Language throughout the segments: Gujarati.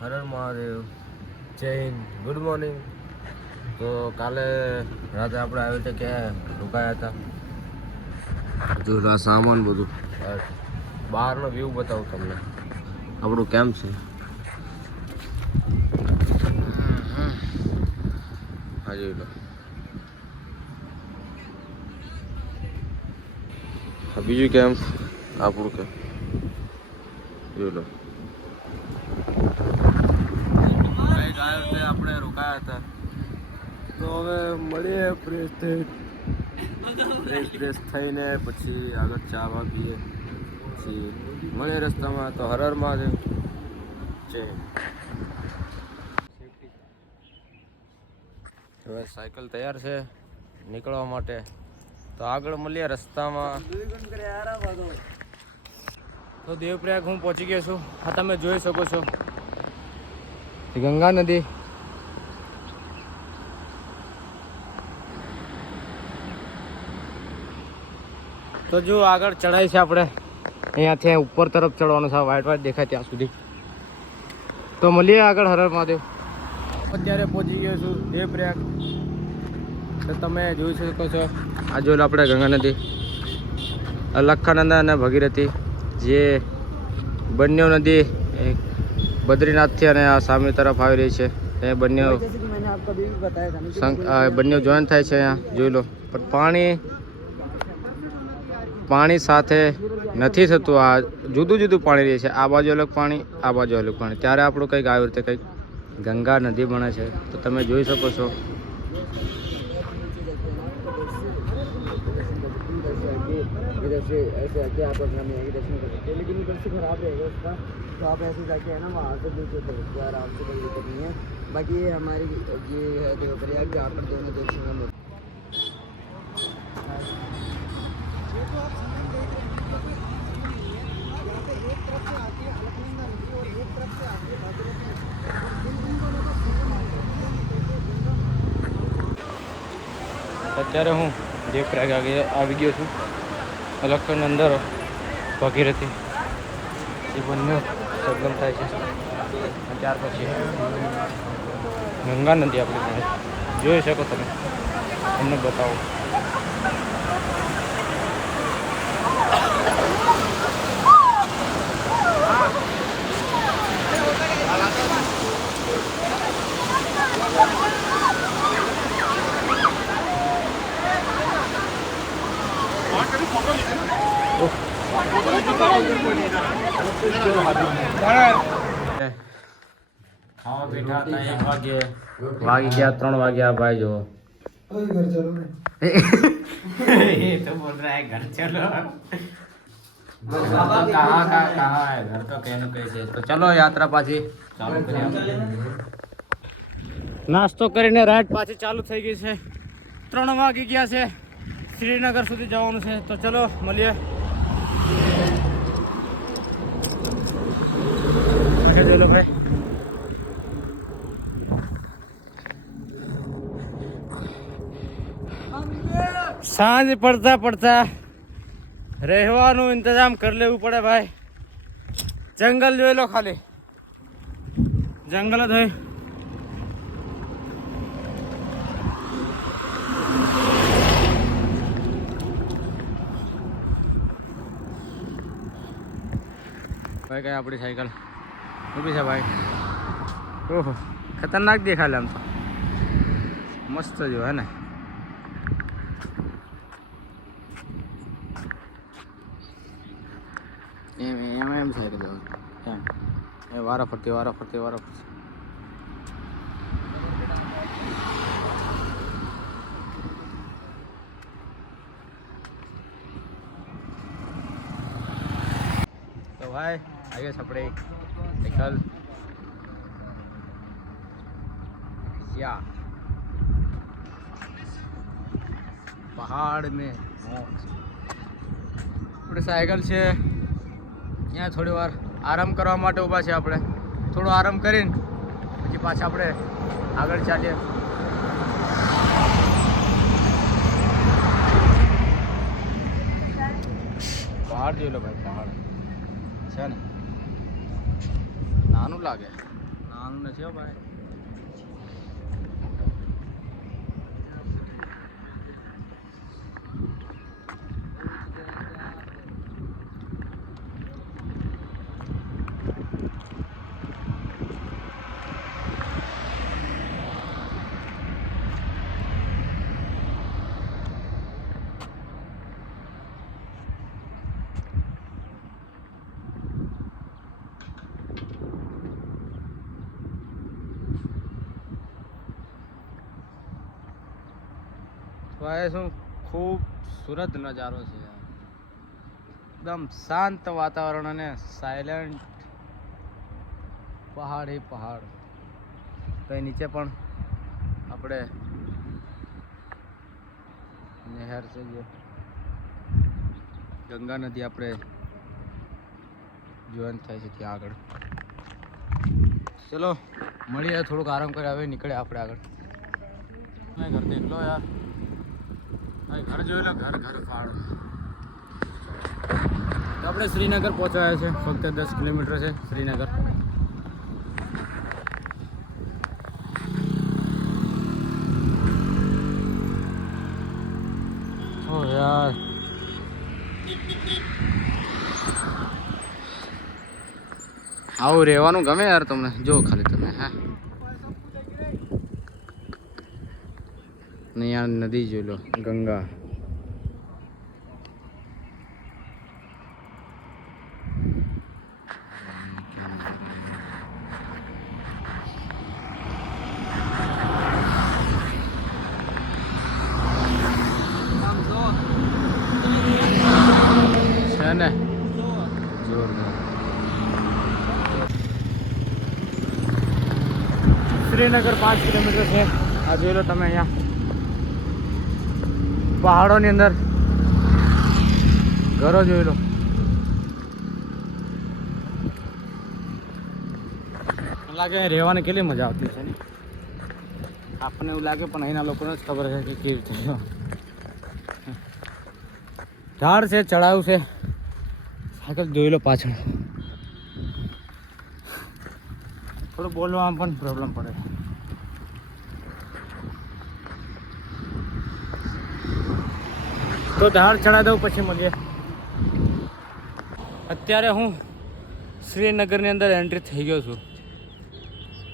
હર હર મહાદેવ, જય હિન્દ, ગુડ મોર્નિંગ. તો કાલે રાતે આપણે આવી રીતે ક્યાં રોકાયા હતા. જો આ સામાન બધું બહારનો વ્યૂ બતાવું તમને. આપણું કેમ્પ છે. હા જોઈ લો. બીજું કેમ્પ આપણું કેમ્પ જોઈ લો. કંઈક આ રીતે આપણે રોકાયા હતા. તો હવે મળીએ ફ્રેશ થઈને પછી આગળ ચા વા પીએ, પછી મળીએ રસ્તામાં. તો હર હર મહાદેવ, જય હિન્દ. હવે સાયકલ તૈયાર છે નીકળવા માટે. તો આગળ મળીએ રસ્તામાં. તો દેવપ્રયાગ હું પહોંચી ગયો છું. આ તમે જોઈ શકો છો ગંગા નદી. તો જો આગળ ચડાઈ છે, આપણે અહીંયાથી ઉપર તરફ ચડવાનું છે. વ્હાઈટ વ્હાઈટ દેખાય ત્યાં સુધી. તો મળીએ આગળ. હર હર મહાદેવ. અત્યારે પહોંચી ગયો છું દેવપ્રયાગ. તો તમે જોઈ શકો છો આ જોઈ લો આપણે ગંગા નદી, અલખનંદા અને ભગીરથી, જે બંને નદી બદ્રીનાથથી અને આ સામે તરફ આવી રહી છે. એ બંને જોઈન્ટ થાય છે. અહીંયા જોઈ લો. પણ પાણી સાથે નથી થતું. આ જુદું જુદું પાણી રહે છે. આ બાજુ અલગ પાણી, આ બાજુ અલગ પાણી. ત્યારે આપણું કંઈક આવી રીતે કંઈક ગંગા નદી બને છે. તો તમે જોઈ શકો છો. इधर से ऐसे आके आप अपना मैगी दर्शन कर सकते हैं, लेकिन इधर से खराब रहेगा उसका, तो आप ऐसे जाके है ना वहाँ से नीचे कर सकते हैं आराम से, कोई दिक्कत नहीं है। बाकी ये हमारी ये है देवप्रयाग, जहाँ पर दोनों देव संगम होते हैं। અત્યારે હું દેવપ્રયાગ આવી ગયો છું. અલખનંદા અંદર ભગીરથી એ બંને સંગમ થાય છે. ત્યાર પછી ગંગા નદી આપણે જોઈ શકો તમે. તમને બતાવો. ખાવા બેઠા હતા 1 વાગે, વાગી ગયા 3 વાગ્યા. ભાઈ જો घर चलो ये तो बोल रहा है घर चलो. कहाँ है घर तो कहने कैसे. तो चलो યાત્રા પાછી ચાલુ કરીએ. નાસ્તો કરીને રાઈડ પાછી ચાલુ થઈ ગઈ છે. 3 વાગી ગયા છે. શ્રીનગર સુધી જવાનું છે. તો ચલો મળીએ. જોઈ લો ભાઈ. સાંજ પડતા રહેવાનું ઇંતજામ કરી લેવું પડે ભાઈ. જંગલ જોઈ લો, ખાલી જંગલ જ હોય. ભાઈ કઈ આપણી સાયકલ ઊભી છે ભાઈ. ઓહો, ખતરનાક દેખાય આમ તો. મસ્ત જો હે ને. એમ સાયકલ એમ એ વારા ફરતી. तो भाई आगे छपड़े साइकिल या पहाड़ में આપણે સાયકલ છે અહીંયા થોડી વાર આરામ કરવા માટે ઊભા છે. આપણે થોડો આરામ કરીને પછી પાછા આપણે આગળ ચાલીએ. પહાડ જોઈ લો ભાઈ. પહાડ છે ને, નાનું લાગે. આનું નથી હો ભાઈ. ભાઈ શું ખૂબસૂરત નજારો છે યાર. એકદમ શાંત વાતાવરણ અને સાયલેન્ટ પહાડ એ પહાડ. કઈ નીચે પણ આપણે નહેર છે જે ગંગા નદી આપણે જોઈન્ટ થાય છે ત્યાં આગળ. ચલો મળીએ, થોડુંક આરામ કરી હવે નીકળે આપણે આગળ. મેં ઘર દેખ લો યાર, ઘર જોઈ લો, ઘર ફાળ. આપણે શ્રીનગર પહોંચાયા છે, ફક્ત 10 કિલોમીટર છે શ્રીનગર. ઓ યાર આવું રહેવાનું ગમે યાર તમને? જો ખાલી તમે હા ને યાર નદી જોઈ લો, ગંગા. છે ને જોરદાર. શ્રીનગર 5 કિલોમીટર છે. આ જોઈ લો તમે, અહીંયા પહાડોની અંદર ઘરો જોઈ લો. લાગે રહેવાની કેટલી મજા આવતી છે ને. આપણને એવું લાગે પણ અહીંના લોકોને જ ખબર છે કે કેવી રીતે. ઝાડ છે, ચડાવ છે, સાયકલ જોઈ લો પાછળ. થોડું બોલવામાં પણ પ્રોબ્લેમ પડે. તો ધાડ ચડાવી દઉં, પછી મળીએ. અત્યારે હું શ્રીનગરની અંદર એન્ટ્રી થઈ ગયો છું.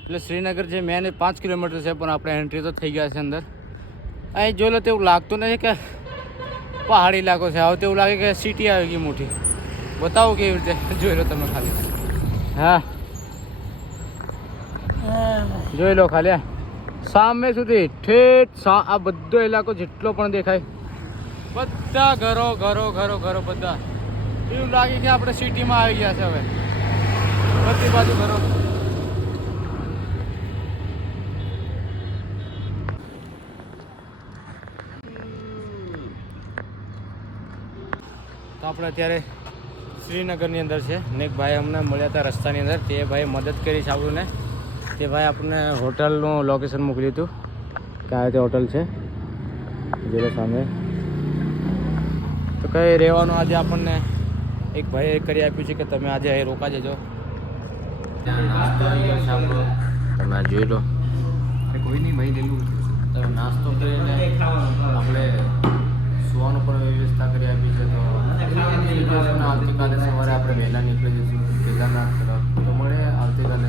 એટલે શ્રીનગર જે મેન 5 કિલોમીટર છે, પણ આપણે એન્ટ્રી તો થઈ ગયા છે અંદર. અહીં જોઈ લો તો એવું લાગતું નથી કે પહાડી ઇલાકો છે. આવું તો એવું લાગે કે સિટી આવી ગઈ મોટી. બતાવો કેવી રીતે, જોઈ લો તમે ખાલી. હા જોઈ લો ખાલી, સામે સુધી ઠેઠ આ બધો ઇલાકો જેટલો પણ દેખાય, બધા ઘરો બધા. એવું લાગે કે આપણે સિટીમાં આવી ગયા છે હવે. બધી બાજુ ઘરો. તો આપણે અત્યારે શ્રીનગરની અંદર છે ને એક ભાઈ અમને મળ્યા હતા રસ્તાની અંદર. તે ભાઈ મદદ કરી છે આપણને. તે ભાઈ આપણને હોટલનું લોકેશન મોકલ્યું હતું કે આ રીતે હોટલ છે જોડે સામે. તો કંઈ રહેવાનું આજે આપણને એક ભાઈએ કરી આપ્યું છે કે તમે આજે અહીં રોકા જજો. ત્યાં નાસ્તો આવી ગયો છે આપણો, તમે જોઈ લો. કોઈ નહીં ભાઈ લેલું. તો નાસ્તો કરીને આપણે સુવાનું પણ વ્યવસ્થા કરી આપી છે. તો આવતીકાલે સવારે આપણે વહેલા નીકળી જઈશું કેદારનાથ તરફ. તો મળે આવતીકાલે.